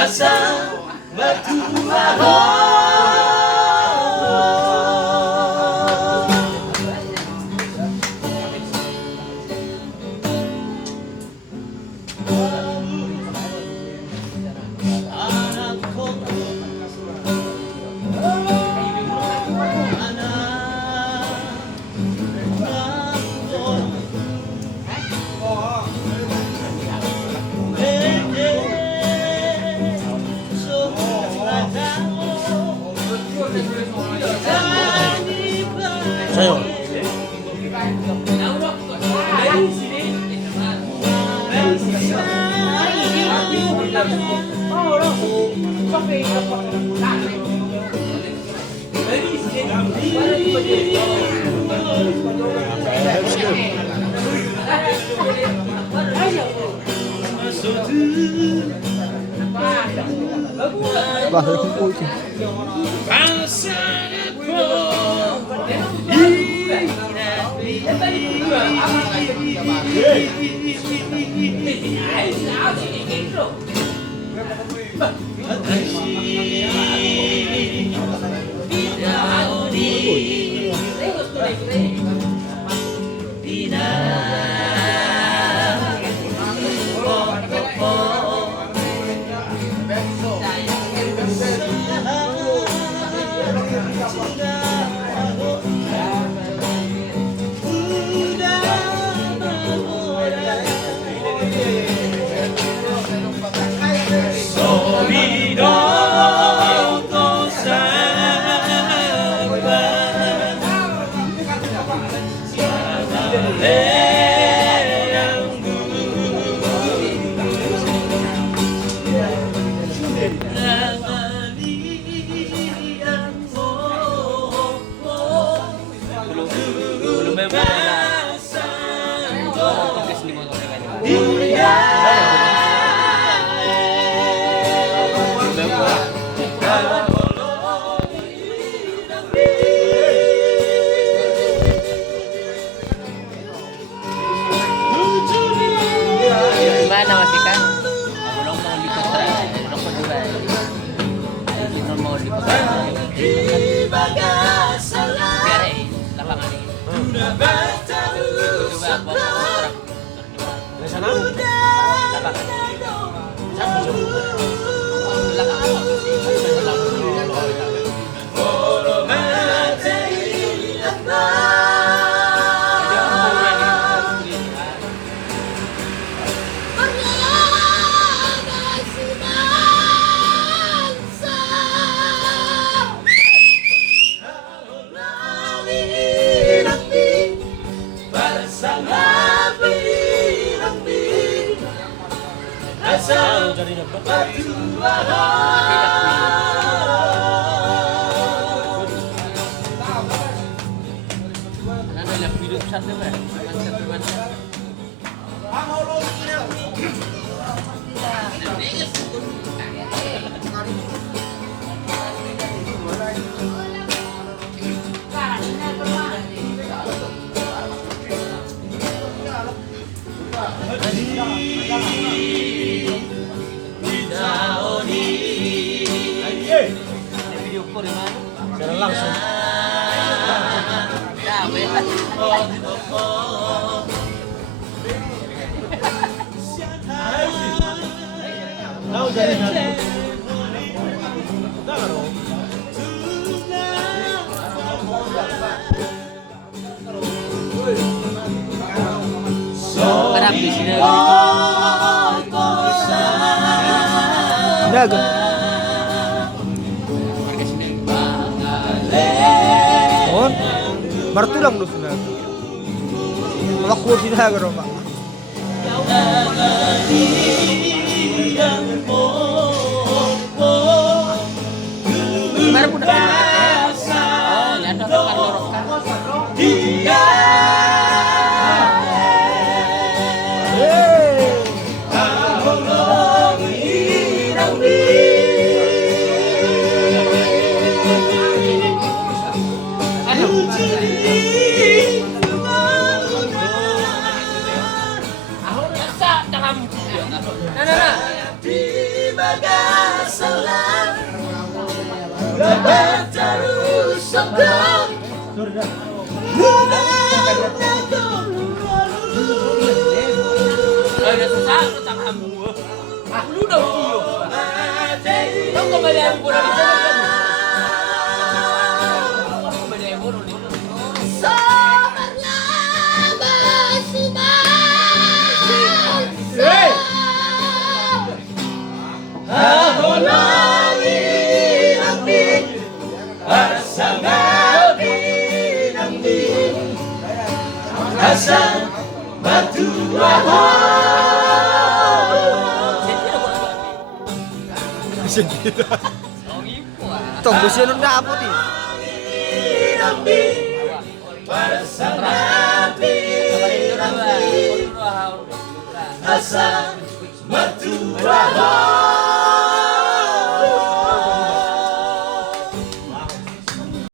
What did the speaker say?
Asa batu Sayo. Bahaya kumpul itu. Gimana Mas Ika? Belum mau diputar, belum kedua. Kita mau diputar. Biar lapangan ini. Coba bawa Di sana. lapangan. Jadi dapat. Ada yang hidup satu kan? Video call di mana? Secara langsung. Tahu dari mana? Tahu dong. Kerap di sini. Dagang. Warga sini. On. Martulang lu sudah. Waktu sini agak Pak. Baru pun oh, ya ada lorok-lorok. Ako nasa takam. Na. Di magasalan dapat terus sokong Ay, nasa takam. Lu daw iyo. Kung kumalayan ko na dito. Kumalayan ko na dito. Sobat labas suman Ako langit ang bin para sa ngapin ang bin Asa maturahan Tunggu siya nung naapot eh. para sa ngapin ang bin Asa maturahan